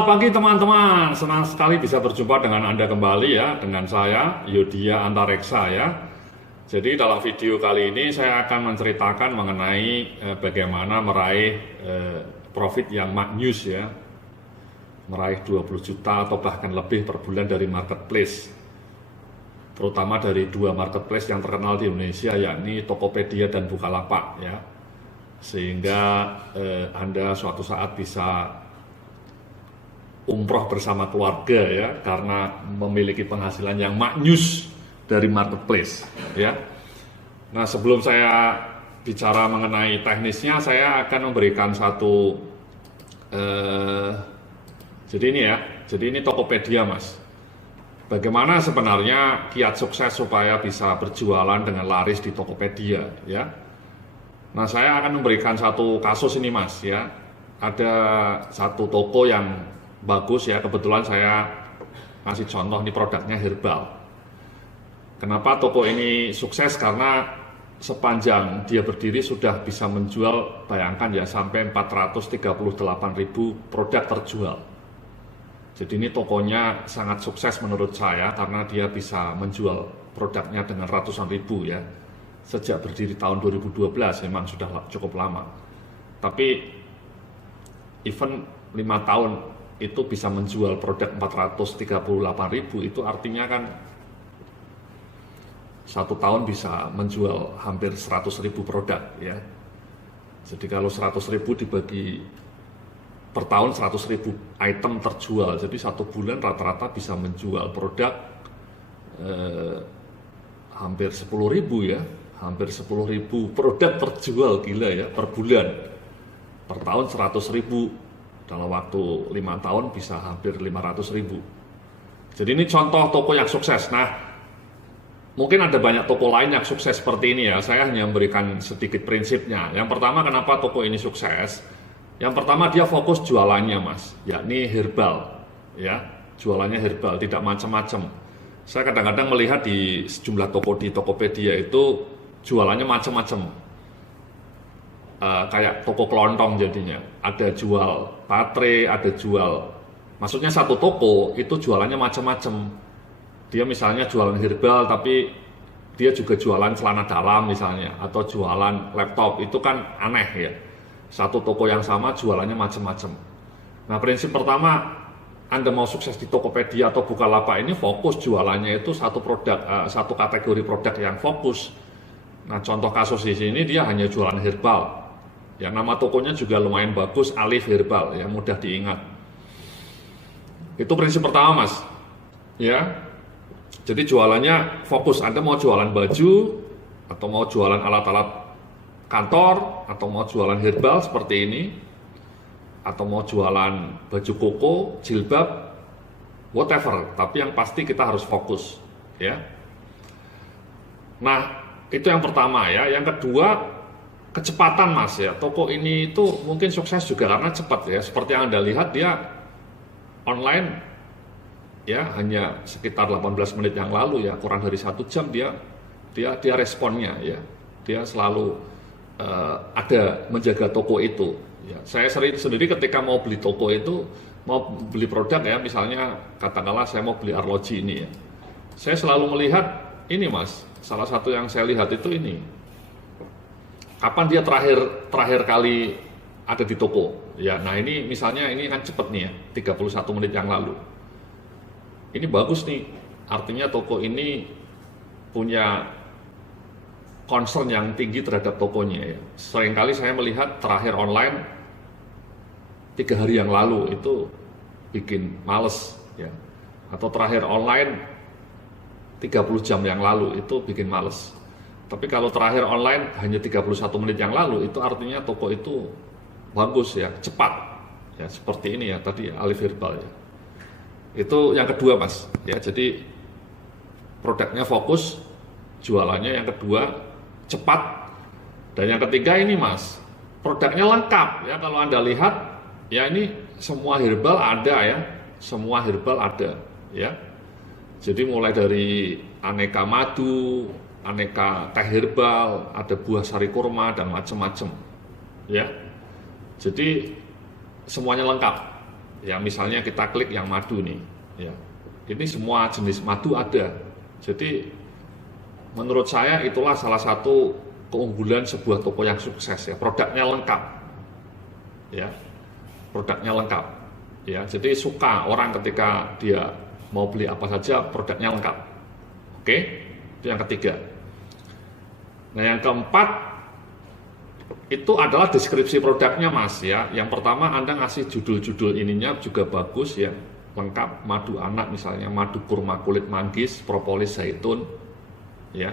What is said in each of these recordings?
Selamat pagi teman-teman, senang sekali bisa berjumpa dengan Anda kembali ya, dengan saya Yudhya Antareksa ya. Jadi dalam video kali ini saya akan menceritakan mengenai bagaimana meraih profit yang maknyus ya, meraih 20 juta atau bahkan lebih per bulan dari marketplace, terutama dari dua marketplace yang terkenal di Indonesia, yakni Tokopedia dan Bukalapak ya, sehingga Anda suatu saat bisa umroh bersama keluarga ya, karena memiliki penghasilan yang maknyus dari marketplace ya. Nah, sebelum saya bicara mengenai teknisnya, saya akan memberikan satu jadi ini Tokopedia mas. Bagaimana sebenarnya kiat sukses supaya bisa berjualan dengan laris di Tokopedia ya. Nah, saya akan memberikan satu kasus ini mas ya. Ada satu toko yang bagus ya, kebetulan saya kasih contoh, ini produknya herbal. Kenapa toko ini sukses? Karena sepanjang dia berdiri sudah bisa menjual, bayangkan ya, sampai 438.000 produk terjual. Jadi ini tokonya sangat sukses menurut saya karena dia bisa menjual produknya dengan ratusan ribu ya. Sejak berdiri tahun 2012 memang sudah cukup lama. Tapi even 5 tahun itu bisa menjual produk 438.000, itu artinya kan 1 tahun bisa menjual hampir 100.000 produk ya. Jadi kalau 100.000 dibagi per tahun, 100.000 item terjual, jadi 1 bulan rata-rata bisa menjual produk hampir 10.000 ya, hampir 10.000 produk terjual, gila ya, per bulan. Per tahun 100.000, dalam waktu 5 tahun bisa hampir 500.000. Jadi ini contoh toko yang sukses. Nah, mungkin ada banyak toko lain yang sukses seperti ini ya. Saya hanya memberikan sedikit prinsipnya. Yang pertama, kenapa toko ini sukses? Yang pertama, dia fokus jualannya mas, yakni herbal ya. Jualannya herbal, tidak macam-macam. Saya kadang-kadang melihat di sejumlah toko di Tokopedia itu jualannya macam-macam. Kayak toko kelontong jadinya, ada jual baterai, ada jual, maksudnya satu toko itu jualannya macam-macam. Dia misalnya jualan herbal tapi dia juga jualan celana dalam misalnya, atau jualan laptop, itu kan aneh ya. Satu toko yang sama jualannya macam-macam. Nah, prinsip pertama, Anda mau sukses di Tokopedia atau Bukalapak ini, fokus jualannya itu satu produk, satu kategori produk yang fokus. Nah, contoh kasus di sini dia hanya jualan herbal. Yang nama tokonya juga lumayan bagus, Alif Herbal ya, mudah diingat. Itu prinsip pertama mas ya. Jadi jualannya fokus. Anda mau jualan baju, atau mau jualan alat-alat kantor, atau mau jualan herbal seperti ini, atau mau jualan baju koko, jilbab, whatever, tapi yang pasti kita harus fokus ya. Nah, itu yang pertama ya. Yang kedua, kecepatan mas ya. Toko ini itu mungkin sukses juga karena cepat ya. Seperti yang Anda lihat, dia online ya, hanya sekitar 18 menit yang lalu ya, kurang dari 1 jam dia responnya ya. Dia selalu ada menjaga toko itu ya. Saya sendiri ketika mau beli toko itu, mau beli produk ya, misalnya katakanlah saya mau beli arloji ini ya, saya selalu melihat ini mas. Salah satu yang saya lihat itu ini, kapan dia terakhir kali ada di toko ya. Nah, ini misalnya ini kan cepet nih ya, 31 menit yang lalu. Ini bagus nih, artinya toko ini punya concern yang tinggi terhadap tokonya ya. Seringkali saya melihat terakhir online 3 hari yang lalu, itu bikin males ya. Atau terakhir online 30 jam yang lalu, itu bikin males. Tapi kalau terakhir online hanya 31 menit yang lalu, itu artinya toko itu bagus ya, cepat ya, seperti ini ya tadi Alif Herbal ya. Itu yang kedua mas ya. Jadi produknya fokus, jualannya yang kedua cepat, dan yang ketiga ini mas, produknya lengkap ya. Kalau Anda lihat ya, ini semua herbal ada ya, semua herbal ada ya. Jadi mulai dari aneka madu, aneka teh herbal, ada buah sari kurma dan macam-macam ya. Jadi semuanya lengkap Ya, misalnya kita klik yang madu nih, ya. Ini semua jenis madu ada. Jadi menurut saya itulah salah satu keunggulan sebuah toko yang sukses ya. Produknya lengkap. Ya. Produknya lengkap. Ya, jadi suka orang ketika dia mau beli apa saja produknya lengkap. Oke? Itu yang ketiga. Nah, yang keempat itu adalah deskripsi produknya Mas ya. Yang pertama Anda ngasih judul-judul ininya juga bagus ya, lengkap, madu anak misalnya, madu kurma kulit manggis, propolis zaitun ya,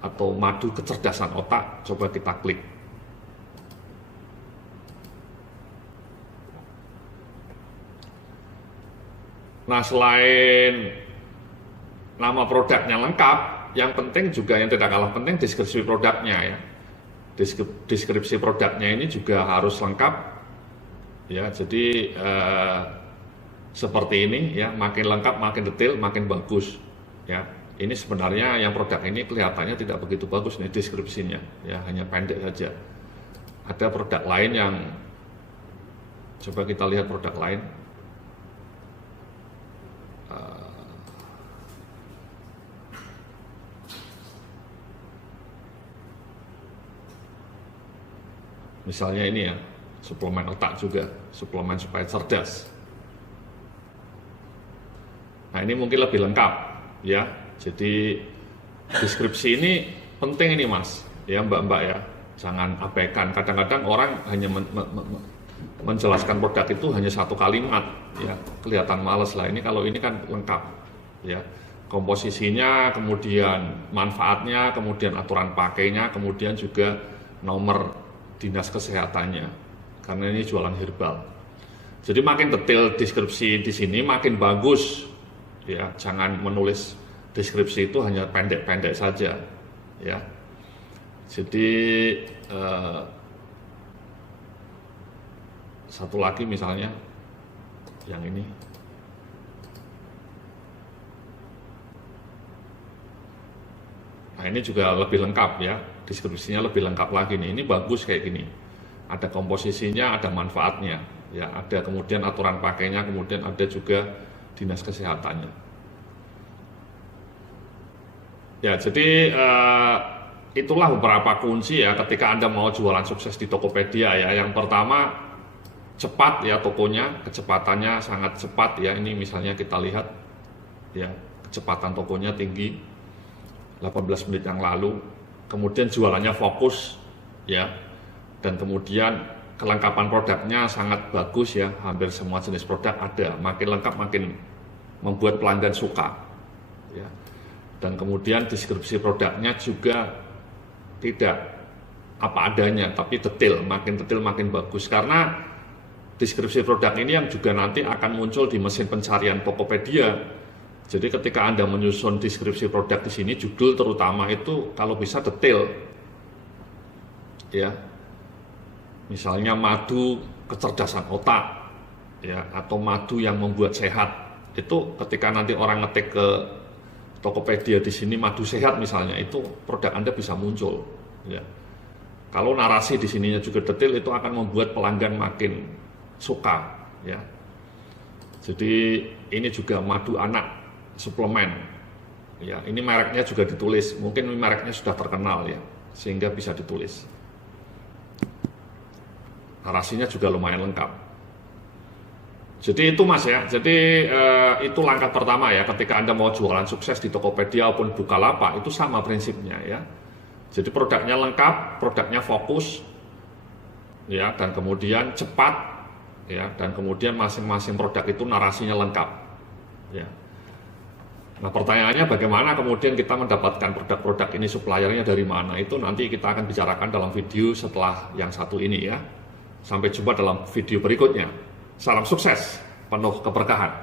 atau madu kecerdasan otak. Coba kita klik. Nah, selain nama produknya lengkap, yang penting juga yang tidak kalah penting deskripsi produknya ya. Deskripsi produknya ini juga harus lengkap ya. Jadi seperti ini ya, makin lengkap, makin detail, makin bagus ya. Ini sebenarnya yang produk ini kelihatannya tidak begitu bagus nih deskripsinya ya, hanya pendek saja. Ada produk lain yang coba kita lihat produk lain. Misalnya ini ya, suplemen otak juga, suplemen supaya cerdas. Nah, ini mungkin lebih lengkap ya. Jadi deskripsi ini penting ini Mas, ya Mbak-mbak ya. Jangan abaikan. Kadang-kadang orang hanya menjelaskan produk itu hanya satu kalimat ya, kelihatan males lah. Ini kalau ini kan lengkap ya. Komposisinya, kemudian manfaatnya, kemudian aturan pakainya, kemudian juga nomor dinas kesehatannya, karena ini jualan herbal. Jadi makin detail deskripsi di sini makin bagus ya. Jangan menulis deskripsi itu hanya pendek-pendek saja ya. Jadi satu lagi misalnya yang ini. Nah, ini juga lebih lengkap ya. Deskripsinya lebih lengkap lagi nih. Ini bagus kayak gini. Ada komposisinya, ada manfaatnya, ya, ada kemudian aturan pakainya, kemudian ada juga dinas kesehatannya. Ya, jadi itulah beberapa kunci ya ketika Anda mau jualan sukses di Tokopedia ya. Yang pertama, cepat ya tokonya, kecepatannya sangat cepat ya. Ini misalnya kita lihat ya, kecepatan tokonya tinggi 18 menit yang lalu. Kemudian jualannya fokus ya, dan kemudian kelengkapan produknya sangat bagus ya, hampir semua jenis produk ada. Makin lengkap makin membuat pelanggan suka ya. Dan kemudian deskripsi produknya juga tidak apa adanya, tapi detail, makin bagus, karena deskripsi produk ini yang juga nanti akan muncul di mesin pencarian Tokopedia. Jadi ketika Anda menyusun deskripsi produk di sini, judul terutama itu kalau bisa detail ya. Misalnya madu kecerdasan otak ya, atau madu yang membuat sehat. Itu ketika nanti orang ngetik ke Tokopedia di sini madu sehat misalnya, itu produk Anda bisa muncul ya. Kalau narasi di sininya juga detail, itu akan membuat pelanggan makin suka ya. Jadi ini juga madu anak suplemen ya, ini mereknya juga ditulis, mungkin mereknya sudah terkenal ya, sehingga bisa ditulis. Narasinya juga lumayan lengkap. Jadi itu Mas ya, jadi itu langkah pertama ya ketika Anda mau jualan sukses di Tokopedia maupun Bukalapak, itu sama prinsipnya ya. Jadi produknya lengkap, produknya fokus ya, dan kemudian cepat ya, dan kemudian masing-masing produk itu narasinya lengkap ya. Nah, pertanyaannya bagaimana kemudian kita mendapatkan produk-produk ini, suppliernya dari mana? Itu nanti kita akan bicarakan dalam video setelah yang satu ini ya. Sampai jumpa dalam video berikutnya. Salam sukses, penuh keberkahan.